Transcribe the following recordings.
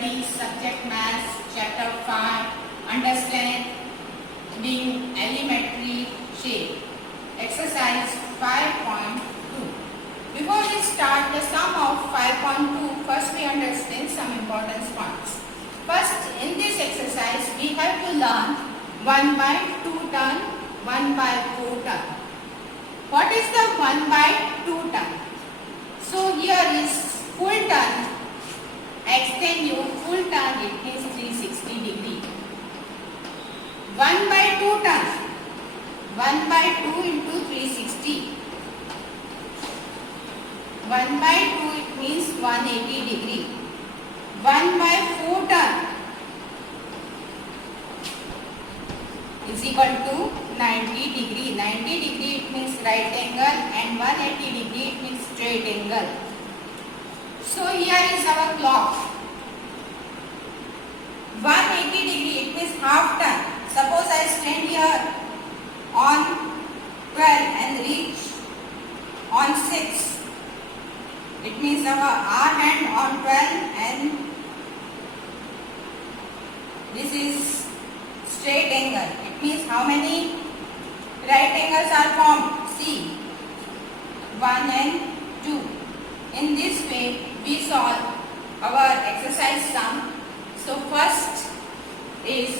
study subject maths chapter 5 understanding elementary shape exercise 5.2. Before we start the sum of 5.2, first we understand some important points. First, in this exercise we have to learn 1 by 2 turn, 1 by 4 turn. What is the 1 by 2 turn? So here is full turn. Extend your full turn, it means 360 degree. 1 by 2 turn. 1 by 2 into 360. 1 by 2 it means 180 degree. 1 by 4 turn is equal to 90 degree. 90 degree it means right angle and 180 degree it means straight angle. So here is our clock. 180 degree it means half turn. Suppose I stand here on 12 and reach on 6. It means our hand on 12 and this is straight angle. It means how many right angles are formed? See, 1 and 2. In this way we solve our exercise sum. So first is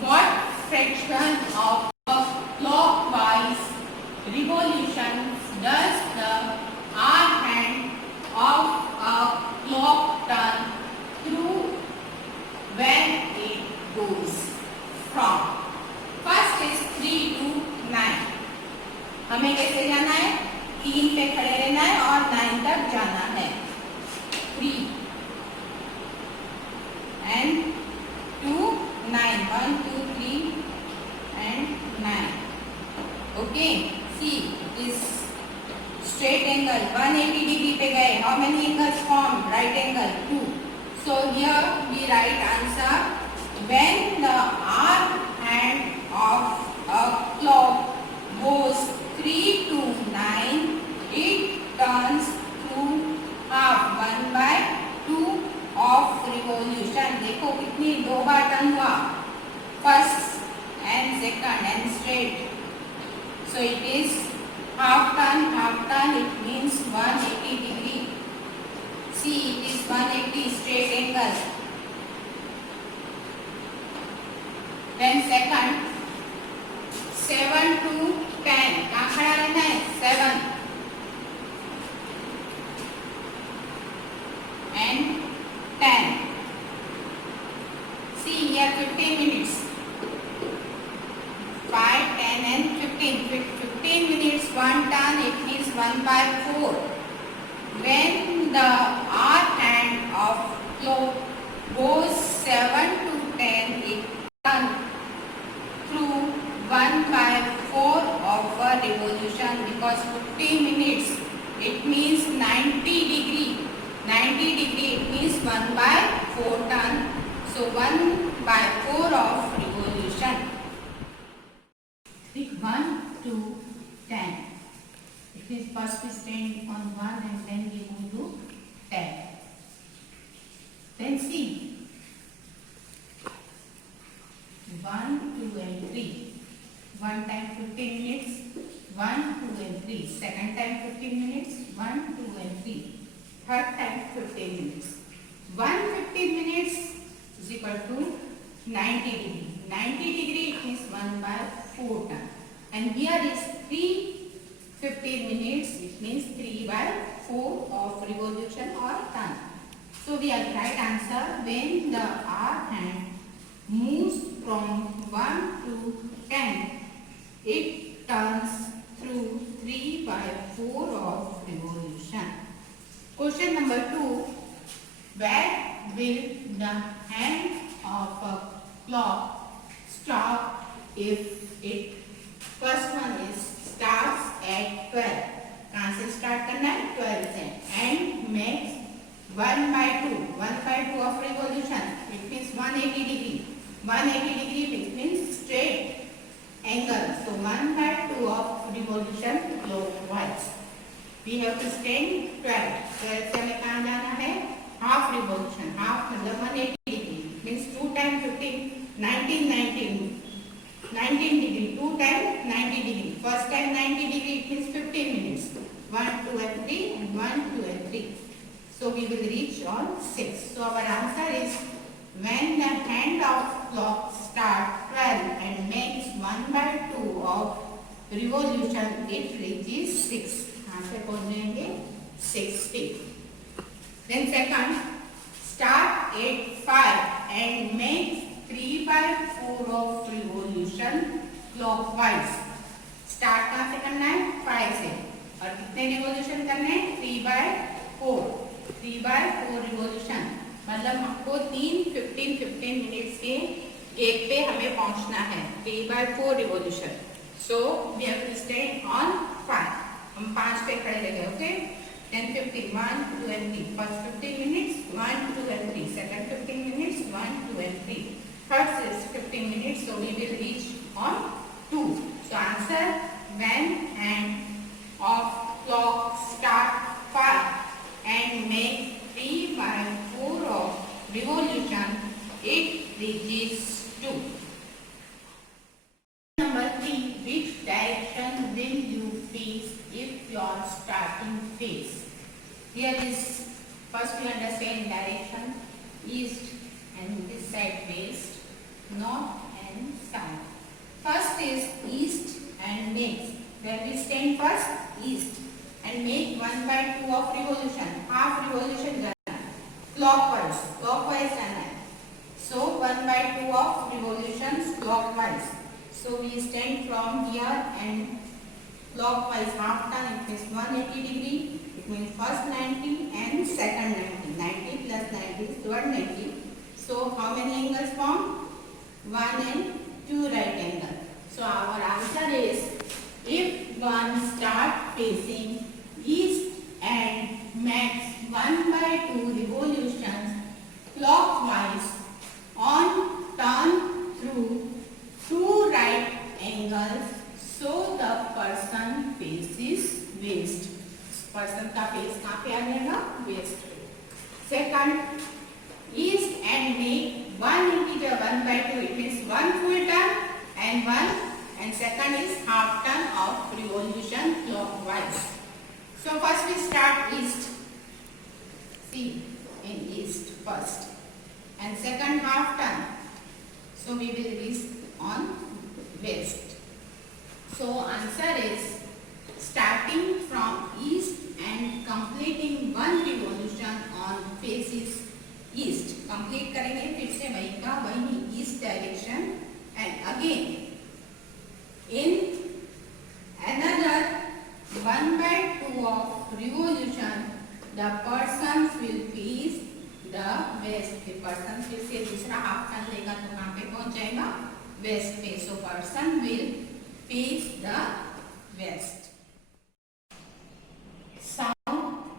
what fraction of a clockwise revolution does the arm hand of a clock turn through when it goes from? First is 3 to 9. हमें कैसे जाना है? 3 पे खड़े रहना है और 9 तक जाना है. 3 and 2 9. 1 2 3 and 9. Okay, see it is straight angle. 180 degree पे गए. How many angles formed? Right angle 2. So here we write answer. When the arm hand of a clock goes 3 to 9, it turns through half 1 by 2 of revolution. देखो कितनी 2 बार turn हुआ. First and second and straight. So it is half turn. Half turn it means 180 degree. See it is 180 straight angle. Then second 7 to 10. कहाँ खड़ा रहना है? 7 and 10. See here 15 minutes. 5, 10 and 15. 15 minutes one turn it means 1 by 4. When the arm hand of clock goes 7 to 10 it turns through 1 by 4 of a revolution, because 15 minutes it means 90 degree. 90 degree it means 1 by 4 turn. So 1 by 4 of revolution. 1 to 10. It means first we stand on 1 and then we go to 10. Then see 1, 2 and 3. One time 15 minutes. 1, 2 and 3. Second time 15 minutes. 1, 2 and 3. Third time 15 minutes. 115 minutes is equal to 90 degree. 90 degree it means 1 by 4 turn. And here is 315 minutes which means 3 by 4 of revolution or turn. So we have right answer. When the arm hand moves from 1 to 10, it turns through 3 by 4 of revolution. Question number 2. Where will the hand of a clock stop if it? First one is starts at 12. कहाँ से start करना है? 12 से. And makes 1 by 2. 1 by 2 of revolution. It means 180 degree. 180 degree it means straight angle. So 1 by 2 of revolution clockwise. We have to stand 12. 12 से हमें कहाँ जाना है? half revolution, half मतलब 180 degree means 2 times 15, 19 degree, 2 times 90 degree. First time 90 degree it means 15 minutes. 1, 2 and 3 and 1, 2 and 3. So we will reach on 6. So our answer is when the hand of clock starts 12 and makes 1/2 of revolution, it reaches 6. Answer कौन देंगे? 60. Then second, start at 5 and make 3/4 of revolution clockwise. Start कहाँ से करना है? 5 से. और कितने revolution करने हैं? 3/4. 3/4 रिवॉल्यूशन मतलब हमको 15 मिनट्स के गैप पे हमें पहुंचना है. 3/4 revolution. So we have to stand on 5. हम 5 पे खड़े रह गए. Okay. Then 15, 1, 2 and 3. First 15 minutes, 1, 2 and 3. Second 15 minutes, 1, 2 and 3. Third is 15 minutes, so we will reach on 2. So answer, when hand of clock start 5 and make 3/4 of revolution, it reaches 2. Number 3, which direction will you face if your starting phase? Here is, first we understand direction, east and this side west, north and south. First is east and next. When we stand first east and make 1/2 of revolution, half revolution करना है, clockwise करना है. So 1/2 of revolutions clockwise. So we stand from here and clockwise half turn, it means 180 degree. It means first 90 and second 90. 90 plus 90 is 180. So how many angles form? 1 and 2 right angle. So our answer is, if one start facing east and makes 1/2 revolutions clockwise on turn through 2 right angles, so the person faces west. Person का face कहाँ पे आ जाएगा? West. Second, east and make 180 1/2. It means 1 full turn and 1 and second is half turn of revolution clockwise. So first we start east. See, in east first and second half turn. So we will reach on west. So answer is, starting from east and completing one revolution on faces east. Complete करेंगे फिर से वही का वही east direction and again in another 1/2 of revolution the persons will face the west. The person फिर से दूसरा half turn लेगा तो कहाँ पे पहुंच जाएगा? West पे. So person will face the west.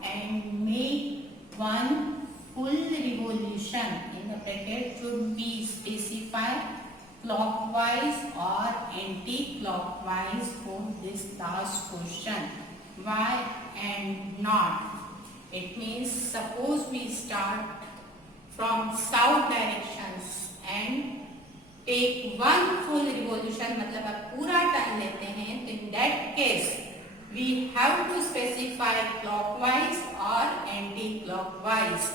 And make 1 full revolution in the bracket should be specified clockwise or anti-clockwise for this last question. Why and not? It means suppose we start from south directions and take 1 full revolution, मतलब आप पूरा turn लेते हैं, तो in that case we have to specify clockwise or anti-clockwise.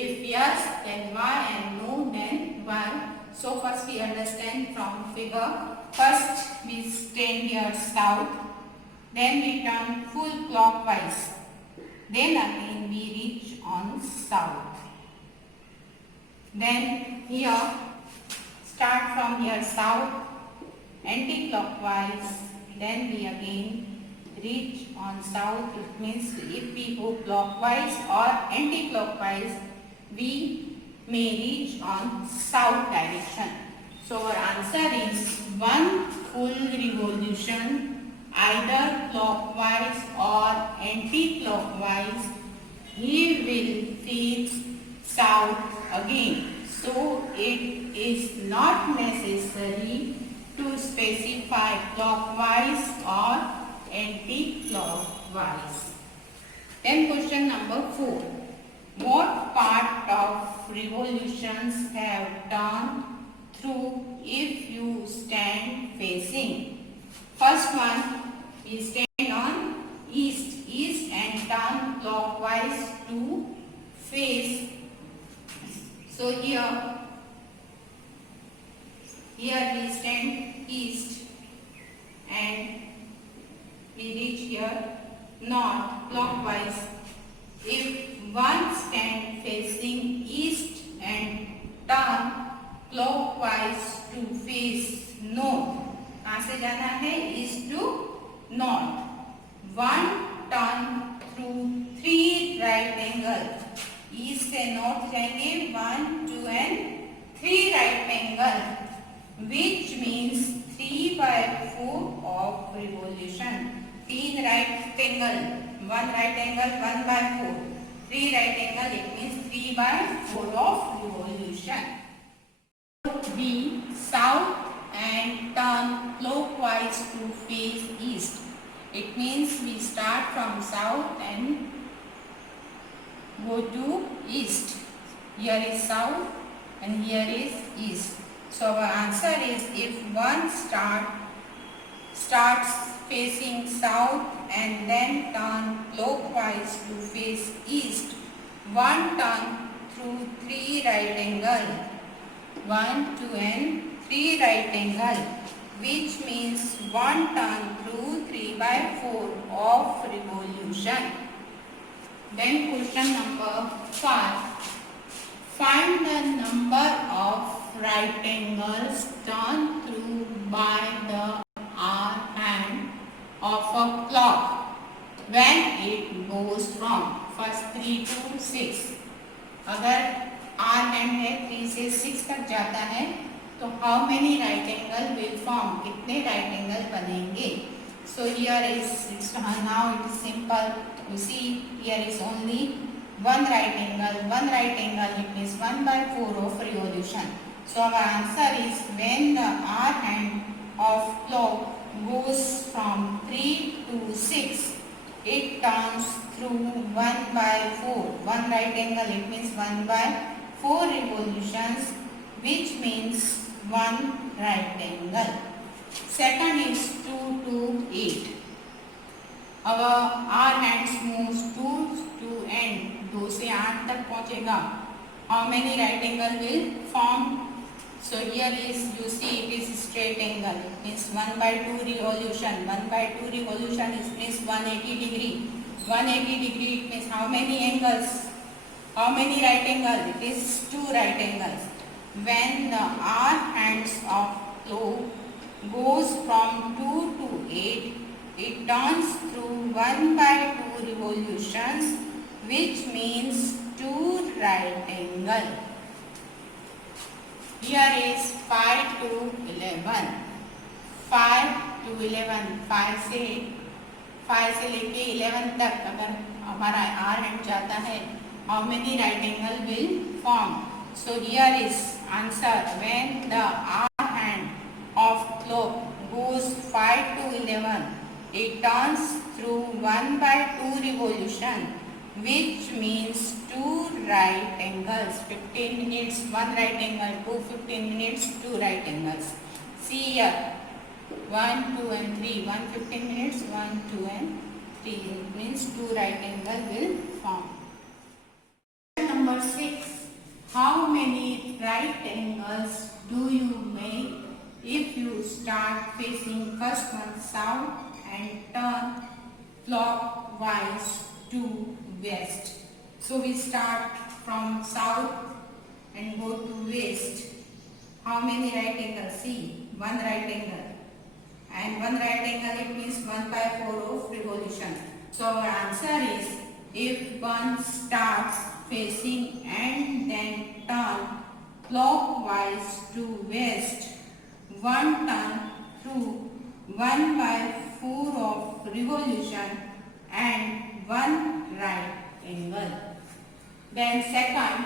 If yes, then why, and no, then why. So first we understand from figure. First we stand here south, then we turn full clockwise, then again we reach on south. Then here start from here south, anti-clockwise, then we again reach on south. It means if we go clockwise or anti-clockwise, we may reach on south direction. So our answer is 1 full revolution either clockwise or anti-clockwise. He will face south again. So it is not necessary to specify clockwise or anti-clockwise. Then question number 4. What part of revolutions have turned through if you stand facing? First one, we stand on east and turn clockwise to face. So here we stand east and we reach here north clockwise. If one stand facing east and turn clockwise to face north, कहाँ से जाना है? East to north. One turn through three right angle. East से north जाएंगे 1, 2 and 3 right angle, which means 3/4 of revolution. 3 right angle, 1 right angle, 1/4. 3 right angle, it means 3/4 of revolution. B, south and turn clockwise to face east. It means we start from south and go to east. Here is south and here is east. So our answer is, if one starts facing south and then turn clockwise to face east, one turn through 3 right angle, 1, 2 and 3 right angle, which means one turn through 3/4 of revolution. Then question number 5. Find the number of right angles turned through by the hour hand of a clock when it goes from first 3 to 6. अगर are hand है 3 से 6 तक जाता है तो how many right angle will form, कितने right angle बनेंगे? So here is now it is simple. You see here is only one right angle, it means 1/4 of revolution. So our answer is, when the hour hand of clock goes from 3 to 6, it turns through 1/4. 1 right angle, it means 1/4 revolutions, which means 1 right angle. Second is 2 to 8. Our hour hands moves 2 to end. 2 से 8 तक पहुंचेगा. How many right angle will form? So here is, you see it is straight angle. It means 1/2 revolution. 1/2 revolution is means 180 degree. 180 degree, it means how many angles? How many right angle? It is 2 right angles. When the hour hands of clock goes from 2 to 8, it turns through 1/2 revolutions, which means 2 right angle. Here is 5 to 11. 5 to 11, 5 से लेके 11 तक अगर हमारा are hand जाता है, how many right angle will form? So here is answer, when the hour hand of clock goes 5 to 11, it turns through 1/2 revolution, which means 2 right angles. 15 minutes 1 right angle, 2 15 minutes 2 right angles. See here, 1, 2 and 3, 1 15 minutes, 1, 2 and 3, it means 2 right angle will form. Number 6. How many right angles do you make if you start facing first one south and turn clockwise to west? So we start from south and go to west. How many right angles? See, 1 right angle. And 1 right angle, it means 1/4 of revolution. So our answer is, if one starts facing and then turn clockwise to west, one turn through 1/4 of revolution and 1 right angle. Then second,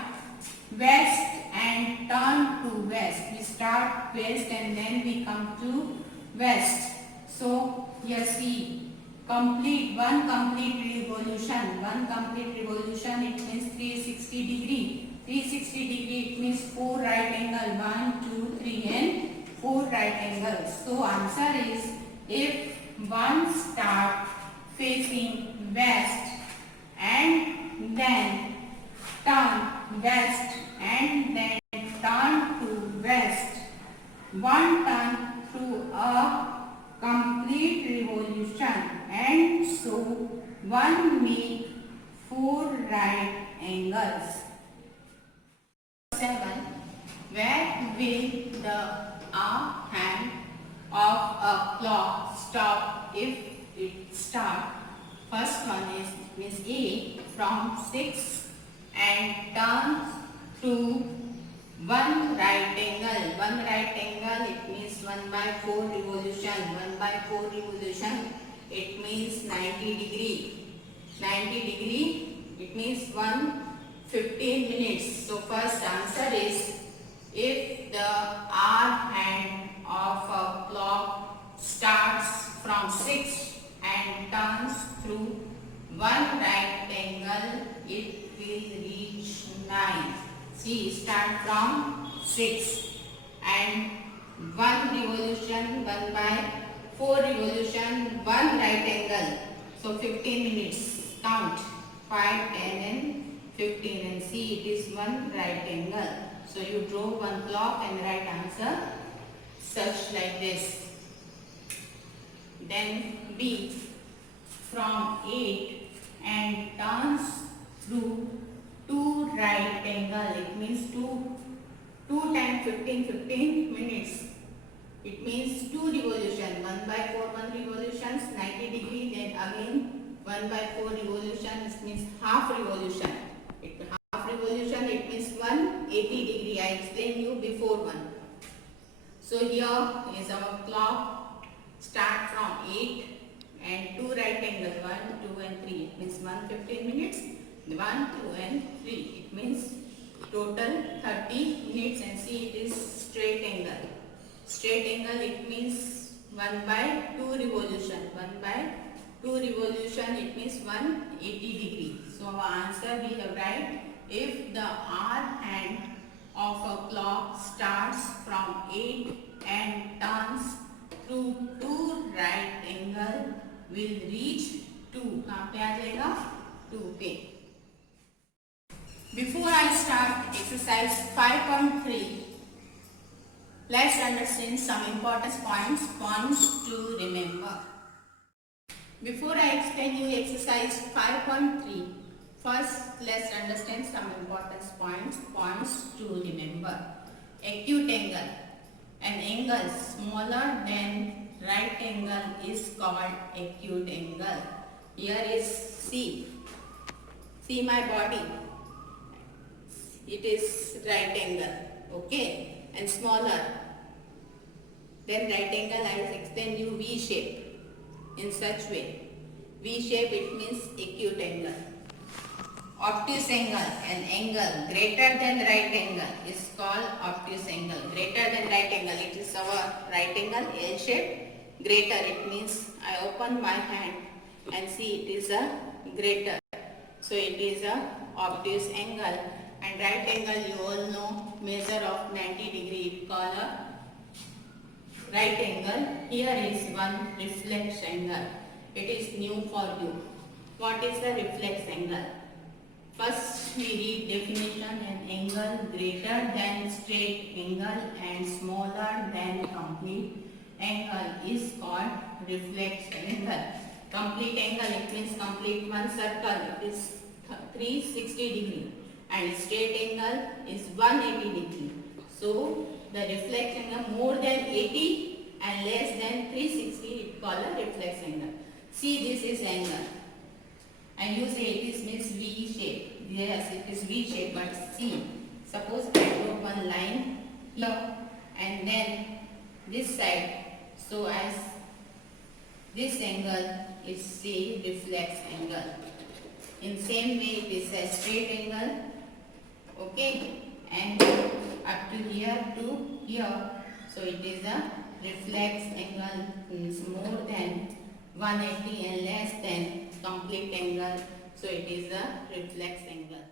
west and turn to west. We start west and then we come to west. So here see, complete one complete revolution. One complete revolution, it means 360 degree. 360 degree, it means 4 right angle. 1, 2, 3 and 4 right angles. So answer is, if one start facing west and then turn west and then turn to west, one turn through a complete revolution, and so one make 4 right angles. 7. Where will the arm hand of a clock stop if it start? First one is Miss A from 6 and turns to one right angle. One right angle, it means 1 by 4 revolution. 1 by 4 revolution, it means 90 degree. 90 degree, it means 15 minutes. So first answer is, if the hour hand of a clock starts from 6 and turns through one right angle, it will reach 9. See, start from 6 and 1 revolution, 1 by 4 revolution, 1 right angle. So 15 minutes. Count 5, 10 and 15, and see, it is 1 right angle. So you draw one clock and write answer such like this. Then B from 8 and turns through 2 right angle. It means 2 times 15 minutes. It means 2 revolution. 1 by 4 1 revolutions, 90 degree. Then again 1 by 4 revolutions means half revolution. Half revolution, it means 180 degree. I explained you before one. So here is our clock. Start from 8 and 2 right angles, 1, 2 and 3. It means 15 minutes. 1, 2 and 3. It means total 30 minutes, and see, it is straight angle. Straight angle, it means 1 by 2 revolution. 1 by 2 revolution, it means 180 degree. So our answer we have write, if the hour hand of a clock starts from 8 and turns through 2 right angle, will reach 2. कहाँ पे आ जाएगा? 2 पे. Before I start exercise 5.3, let's understand some important points to remember. Before I explain you exercise 5.3, first let's understand some important points to remember. Acute angle. An angle smaller than right angle is called acute angle. Here is C. See my body. It is right angle, okay, and smaller. Then right angle, I will explain you V shape in such way. V shape, it means acute angle. Obtuse angle, an angle greater than right angle is called obtuse angle. Greater than right angle, it is our right angle, L shape. Greater, it means I open my hand and see, it is a greater. So it is a obtuse angle. And right angle, you all know, measure of 90 degree, call a right angle. Here is one reflex angle. It is new for you. What is the reflex angle? First we read definition. An angle greater than straight angle and smaller than complete angle is called reflex angle. Complete angle, it means complete one circle. It is 360 degree. And straight angle is 180 degree. So the reflex angle more than 80 and less than 360, it called a reflex angle. See, this is angle. And you say it is means V shape. Yes, it is V shape, but see, suppose I draw one line here and then this side. So as this angle is say reflex angle. In same way, it is a straight angle. Okay, and up to here to here, so it is a reflex angle, means more than 180 and less than complete angle. So it is a reflex angle.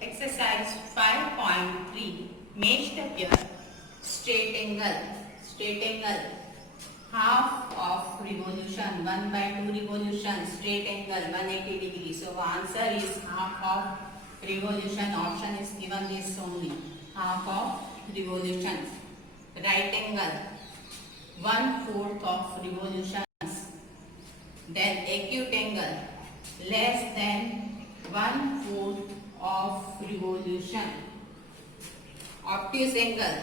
Exercise 5.3. Match the pair. Straight angle. Straight angle. Half of revolution. 1/2 revolution. Straight angle 180 degree. So answer is half of revolution. Option is given this only. Half of revolution. Right angle. 1/4 of revolutions. Then acute angle. Less than 1/4 of revolution. Obtuse angle.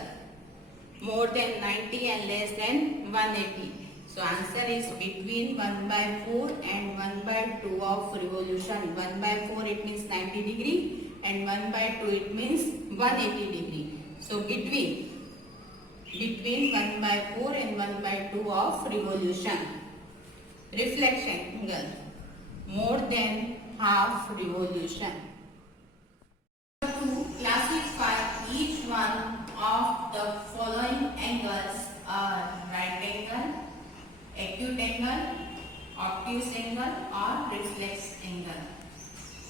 More than 90 and less than 180. So answer is between 1/4 and 1/2 of revolution. 1/4 it means 90 degree and 1/2 it means 180 degree. So between 1/4 and 1/2 of revolution. Reflection angle. More than half revolution. To classify each one of the following angles are right angle, acute angle, obtuse angle or reflex angle.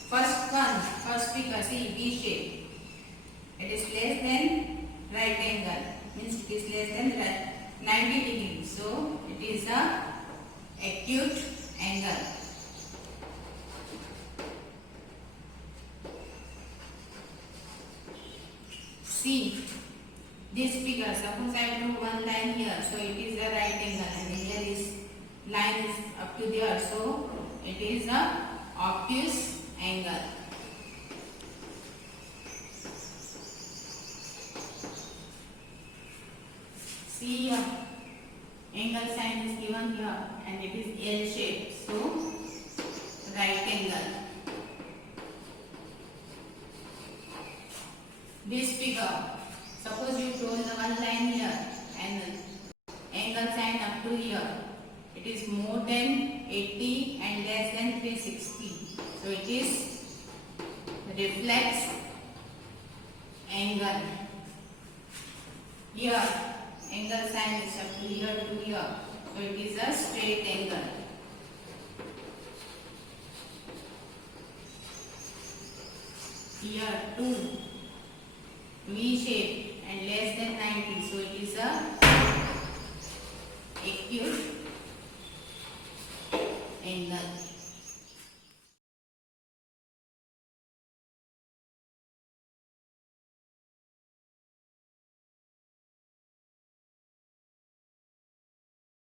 First figure, see V shape. It is less than right angle, means it is less than 90 degrees. So it is a acute angle. See this figure, suppose I draw one line here, so it is a right angle and here is line is up to there, so it is a obtuse angle. See here, angle sign is given here and it is L shape, so right angle. This figure, suppose you draw the one line here and angle sign up to here. It is more than 80 and less than 360. So it is reflex angle. Here, angle sign is up to here to here. So it is a straight angle. Here 2. V shape and less than 90, so it is a acute angle.